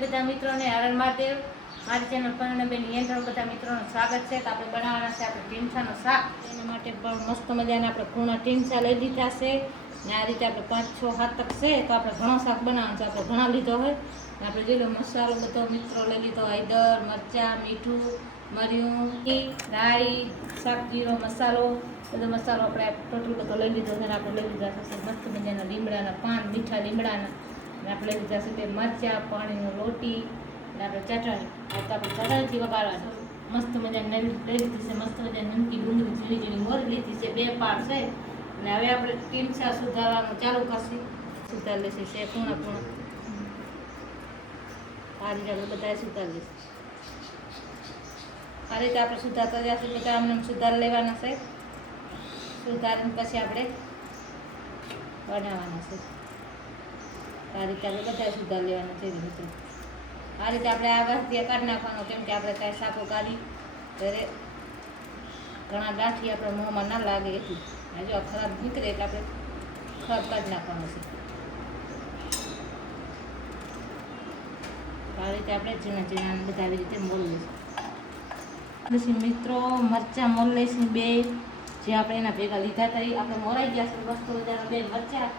બધા મિત્રોને હરણ મહાદેવ મારી ચેનલ પર બેન યંત્ર બધા મિત્રોનું સ્વાગત છે. તો આપણે બનાવવાના છે આપણે ટીંસાનું શાક. એના માટે પણ મસ્ત મજાના આપણે પૂર્ણ ટીંસા લઈ લીધા છે ને આ રીતે આપણે 5-6 તક છે. તો આપણે ઘણો શાક બનાવવાનું છે, આપણે ઘણા લીધો હોય ને આપણે લીલો મસાલો બધો મિત્રો લઈ લીધો, હળદર, મરચાં, મીઠું, મરિયું, રાઈ, શાક જીરો મસાલો, બધો મસાલો આપણે ટોટલ બધો લઈ લીધો છે. આપણે લઈ લીધા છે મસ્ત મજાના લીમડાના પાન, મીઠા લીમડાના, આપણે લઈ લીધા છે તે મરચાં, પાણીનો લોટી અને આપણે ચટણી. તો આપણે ચટણીથી વગાડવાનું મસ્ત મજાની લઈ લીધી છે. મસ્ત મજાની નમકી ડુંગળી ઝીણી ઝીણી મોરી લીધી છે, 2 પાક છે. અને હવે આપણે ટીંસા સુધારવાનું ચાલુ કરશું. સુધારી લેશે છે પૂર્ણ આ રીતે આપણે બધા સુધારી લઈશું. આ રીતે આપણે સુધારતા જઈશું, બધા અમને સુધારી લેવાના છે. સુધારીને પછી આપણે બનાવવાના છે. આ રીતે આપણે બધા સુધારી લેવાના છે. આ રીતે આપણે આ વસ્તી કાઢી નાખવાનો, કેમ કે આપણે કાંઈ શાકો કાઢી ત્યારે ઘણા ગાંઠી આપણે મોંમાં ના લાગે એટલું. જો ખરાબ નીકળે એટલે આપણે ખરાબ કાઢી નાખવાનું છે. આ રીતે આપણે ઝીણા ઝીણા બધા આવી રીતે મોલી લઈશું. પછી મિત્રો મરચાં મોલી લઈશું 2 જે આપણે એના ભેગા લીધા હતા એ આપણે મોરાઈ ગયા છે. મસ્ત મજાના 2 મરચાં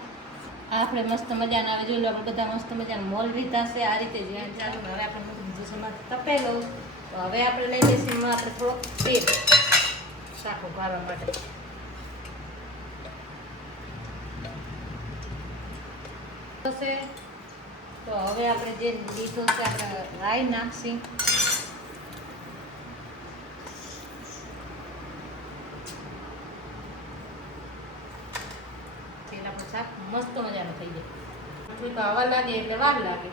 આપણે મસ્ત મજાના આવે જોઈ લો. આપણે બધા મસ્ત મજાના મોલ લીધા છે આ રીતે જ્યાં ચાલુ. હવે આપણે મૂકી દીધું છે તપેલું. તો હવે આપણે લઈ લઈશું આપણે થોડોક તેલ શાકો ગાળવા માટે. તો હવે આપણે જે લીધું છે આપણે રાઈ નાખશું. શાક મસ્ત મજાનું થઈ જાય. થોડીક હવા લાગે એટલે વાર લાગે.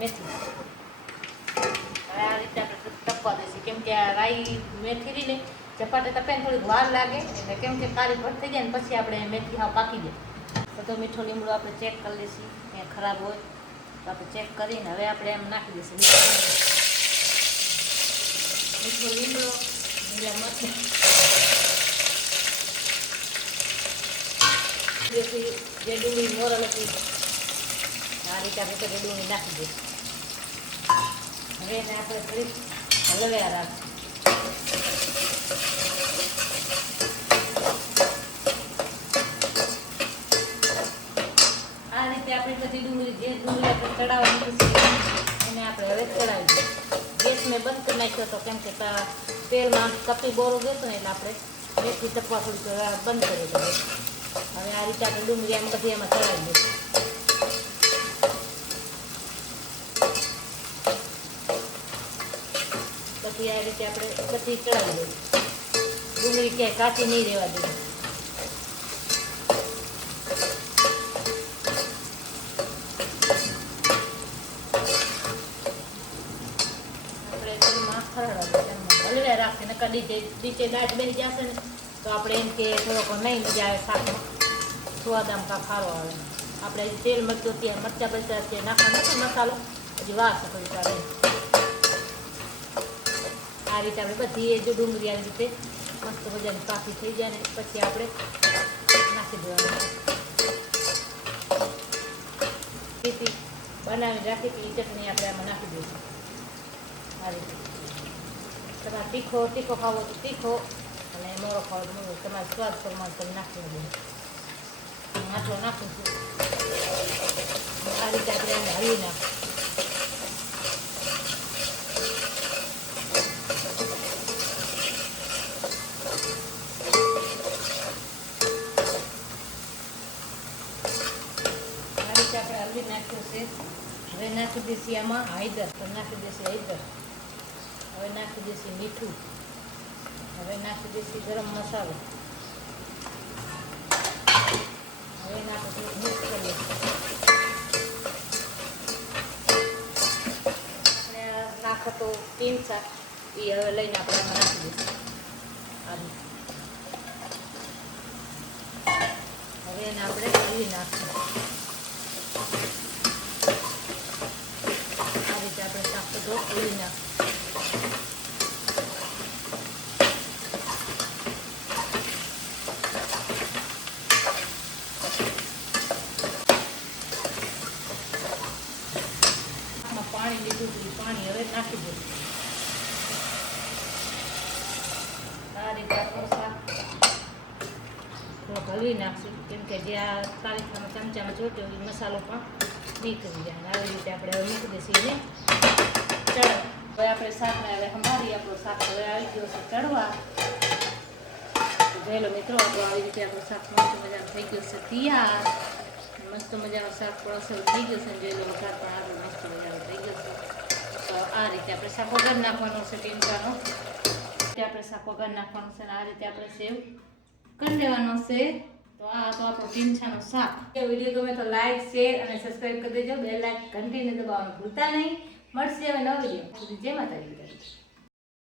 મેથી હવે આ રીતે આપણે તપવા દઈશું, કેમ કે આ રાઈ મેથી રહીને ચપાટી તપે થોડીક વાર લાગે એટલે કેમ કે કાળી ભટ થઈ જાય ને પછી આપણે મેથી હા પાકી જાય. બધો મીઠો લીમડો આપણે ચેક કરી લઈશું, ક્યાં ખરાબ હોય તો આપણે ચેક કરીને હવે આપણે એમ નાખી દઈશું મીઠો લીમડો, મરચાં, જે ડુંગળી મોરલ હતી આ રીતે આપણે તો ડુંગળી નાખી દઈશું. હવે એને આપણે થોડીક હલવ્યા રાખીશું. આ રીતે આપણે બધી ડુંગળી જે ડુંગળી આપણે ચડાવવાની છે એને આપણે હવે ચડાવી દઈશું. ગેસ મેં બંધ કરી નાખ્યો હતો, કેમ કે તેલમાં કપી બોરો ગયો હતો ને એટલે આપણે ગેસથી તપવા થોડીક બંધ કરી દઈએ. હવે આ રીતે આપણે ડુંગળી એમ બધી એમાં ચડાવી દઈશું. પછી આ રીતે આપણે બધી ચડાવી દઈશું. ડુંગળી ક્યાંય કાચી નહીં રહેવા દઈએ. આપણે તેલમાં ખરડવા હલવે રાખીને કદી નીચે દાટ બેસી જશે ને તો આપણે એમ કે થોડોક નહીં મજા આવે શાકમાં, સ્વાદ આમ કાં ખારો આવે. આપણે તેલ મરચું ત્યાં મરચાં બરચાં ત્યાં નાખવાનો નથી મસાલો, હજી વાર છે થોડી વાર. આ રીતે આપણે બધી જો ડુંગળી આવી રીતે મસ્ત મજાની પાકી થઈ જાય ને પછી આપણે નાખી દેવાનું. બનાવી રાખી હતી એ ચટણી આપણે આમાં નાખી દઈશું. આ રીતે તમારે તીખો ખાવો તો તીખો અને મોરો ખાવો મોરો, તમારે સ્વાદ પ્રમાણે તમે નાખી દો. આટલો નાખું છું. આ રીતે આપણે એને હલવી નાખીએ. આ રીતે આપણે હલવી નાખ્યું છે. હવે નાખી દઈશું આમાં હળદર. તો નાખી દઈશું હળદર. હવે નાખી દઈશું મીઠું. હવે નાખી દઈશું ગરમ મસાલો. હવે નાખી મિક્સ કરીએ. આપણે નાખો તો ટીંસા એ હવે લઈને આપણે આમાં નાખી દઈશું. હવે એને આપણે હળવી નાખીએ. આ રીતે આપણે શાક બધો હળવી નાખીએ. પાણી બધું પાણી હવે નાખી દઉં. આ રીતે આપણું શાક થોડોક હલવી નાખશું, કેમ કે જે આ તારીખામાં ચમચામાં જોતો હોય એ મસાલો પણ નીકળી જાય. આવી રીતે આપણે હવે મૂકી દઈશું એને ચડવા. હવે આપણે શાકને હવે સંભાળી. આપણું શાક હવે આવી ગયો છે ચડવા. જોઈ લો મિત્રો, આપણું આવી રીતે આપણું શાક મસ્ત મજાનું થઈ ગયું છે તૈયાર. મસ્ત મજાનું શાક પણ અસર થઈ ગયું છે. જોઈ લો વઘાર પણ આપણું મસ્ત મજાનું થઈ ગયું છે. તો આ રીતે આપણે શાક વઘાર નાખવાનો છે ટીંચાનો. આપણે શાક વઘાર નાખવાનું છે અને આ રીતે આપણે સેવ કરી લેવાનો છે. તો આ તો આપણું ટીંચાનું શાક. વિડીયો ગમે તો લાઈક, શેર અને સબસ્ક્રાઈબ કરી દેજો. બેલ આઇકન ઘંટીને દબાવવાનું ભૂલતા નહીં. મળશે હવે નવો વિડીયો. જય માતાજી.